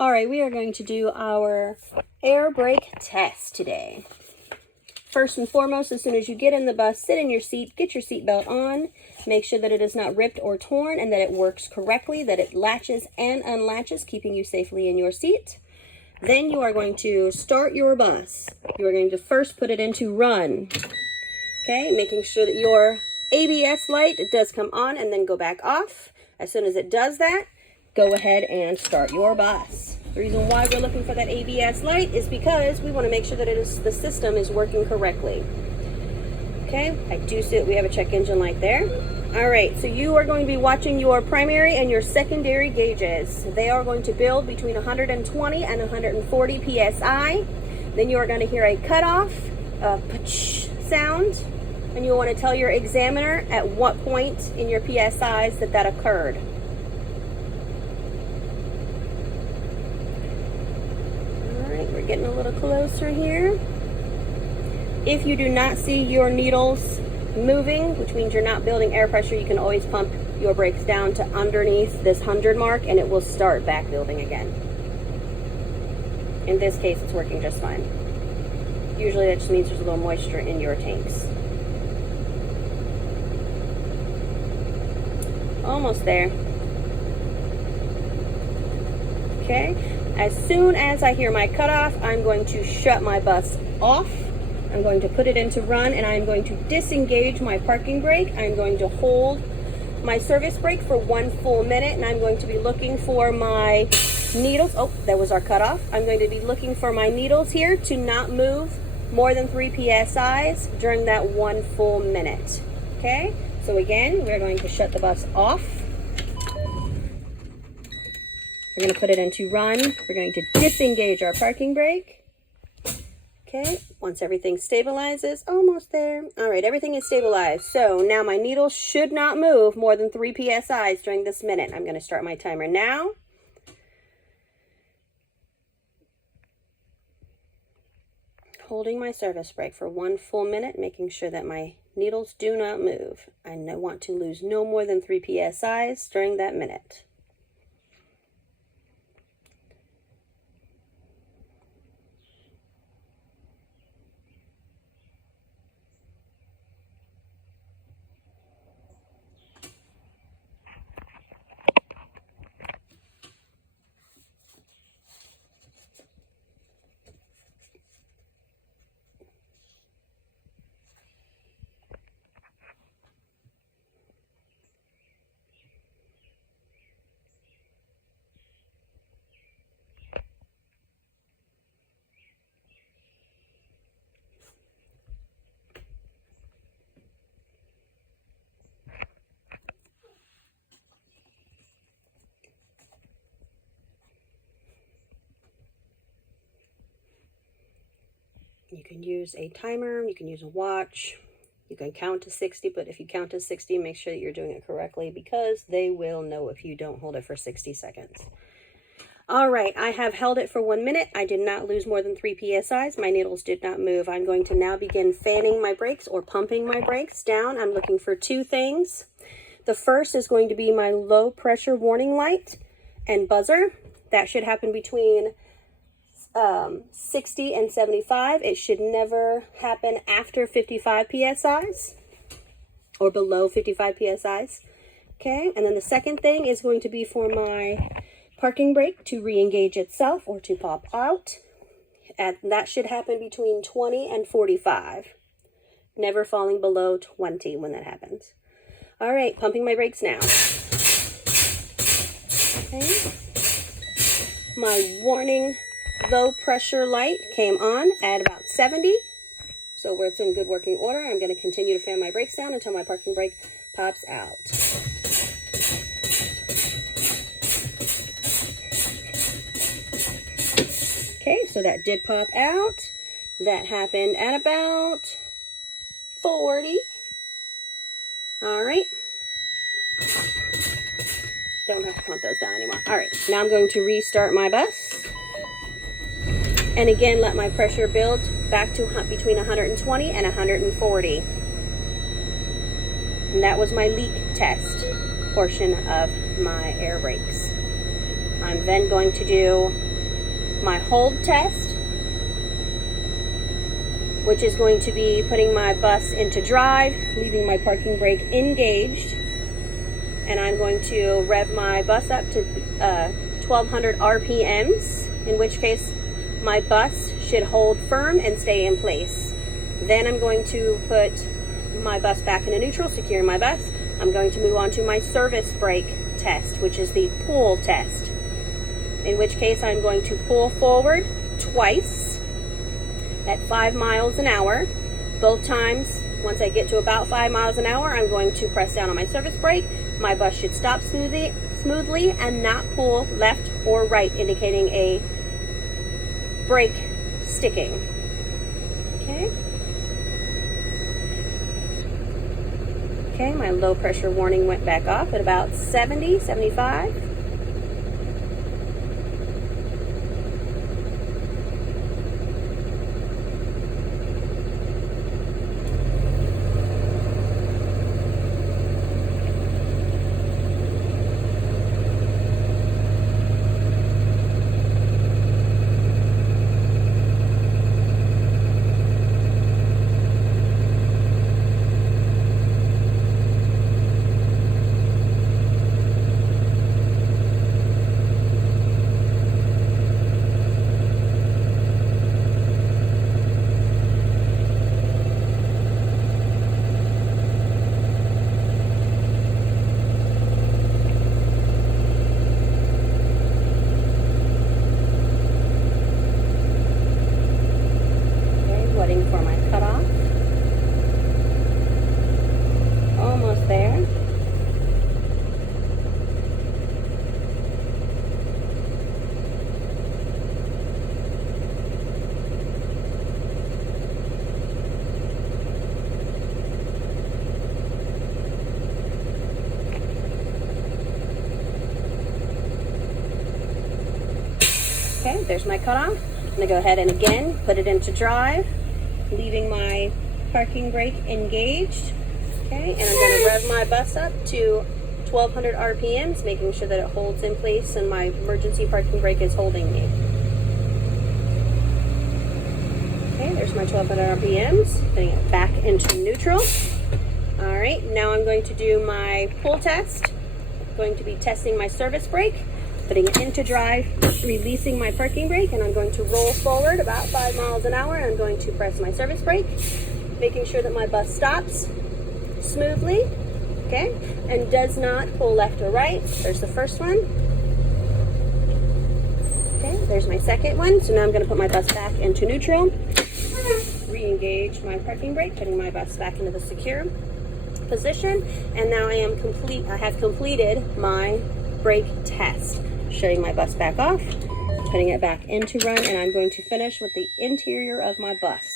All right, we are going to do our air brake test today. First and foremost, as soon as you get in the bus, sit in your seat, get your seatbelt on, make sure that it is not ripped or torn and that it works correctly, that it latches and unlatches, keeping you safely in your seat. Then you are going to start your bus. You are going to first put it into run. Okay, making sure that your ABS light does come on and then go back off. As soon as it does that, go ahead and start your bus. The reason why we're looking for that ABS light is because we want to make sure that the system is working correctly. Okay, I do see that we have a check engine light there. All right, so you are going to be watching your primary and your secondary gauges. They are going to build between 120 and 140 PSI. Then you are going to hear a cutoff, a pach sound, and you'll want to tell your examiner at what point in your PSIs that occurred. We're getting a little closer here. If you do not see your needles moving, which means you're not building air pressure, you can always pump your brakes down to underneath this 100 mark and it will start back building again. In this case, it's working just fine. Usually that just means there's a little moisture in your tanks. Almost there. Okay. As soon as I hear my cutoff, I'm going to shut my bus off. I'm going to put it into run and I'm going to disengage my parking brake. I'm going to hold my service brake for 1 full minute and I'm going to be looking for my needles. Oh, that was our cutoff. I'm going to be looking for my needles here to not move more than 3 PSIs during that 1 full minute. Okay, so again, we're going to shut the bus off. We're going to put it into run. We're going to disengage our parking brake. Okay, once everything stabilizes, almost there. All right, everything is stabilized. So now my needle should not move more than 3 PSIs during this minute. I'm going to start my timer now. Holding my service brake for 1 full minute, making sure that my needles do not move. I want to lose no more than 3 PSIs during that minute. You can use a timer, you can use a watch, you can count to 60, but if you count to 60, make sure that you're doing it correctly because they will know if you don't hold it for 60 seconds. All right, I have held it for 1 minute. I did not lose more than 3 PSIs. My needles did not move. I'm going to now begin fanning my brakes or pumping my brakes down. I'm looking for 2 things. The first is going to be my low pressure warning light and buzzer. That should happen between 60 and 75. It should never happen after 55 PSIs or below 55 PSIs. Okay, and then the second thing is going to be for my parking brake to re-engage itself or to pop out. And that should happen between 20 and 45. Never falling below 20 when that happens. All right, pumping my brakes now. Okay. My warning low pressure light came on at about 70. So where it's in good working order, I'm going to continue to fan my brakes down until my parking brake pops out. Okay, so that did pop out. That happened at about 40. All right. Don't have to pump those down anymore. All right, now I'm going to restart my bus. And again, let my pressure build back to between 120 and 140. And that was my leak test portion of my air brakes. I'm then going to do my hold test, which is going to be putting my bus into drive, leaving my parking brake engaged, and I'm going to rev my bus up to 1200 RPMs, in which case my bus should hold firm and stay in place. Then I'm going to put my bus back into neutral, secure my bus. I'm going to move on to my service brake test, which is the pull test, in which case I'm going to pull forward twice at 5 miles an hour. Both times, once I get to about 5 miles an hour, I'm going to press down on my service brake. My bus should stop smoothly and not pull left or right, indicating a brake sticking. Okay. Okay, my low pressure warning went back off at about 70, 75. For my cutoff. Almost there. Okay, there's my cutoff. I'm going to go ahead and again put it into drive, leaving my parking brake engaged. Okay, and I'm going to rev my bus up to 1200 RPMs, making sure that it holds in place and my emergency parking brake is holding me. Okay, there's my 1200 RPMs, putting it back into neutral. All right, now I'm going to do my pull test. I'm going to be testing my service brake, putting it into drive, releasing my parking brake, and I'm going to roll forward about 5 miles an hour. I'm going to press my service brake, making sure that my bus stops smoothly, okay, and does not pull left or right. There's the first one. Okay, there's my second one. So now I'm going to put my bus back into neutral, re-engage my parking brake, putting my bus back into the secure position, and now I have completed my brake test. Shutting my bus back off, putting it back into run, and I'm going to finish with the interior of my bus.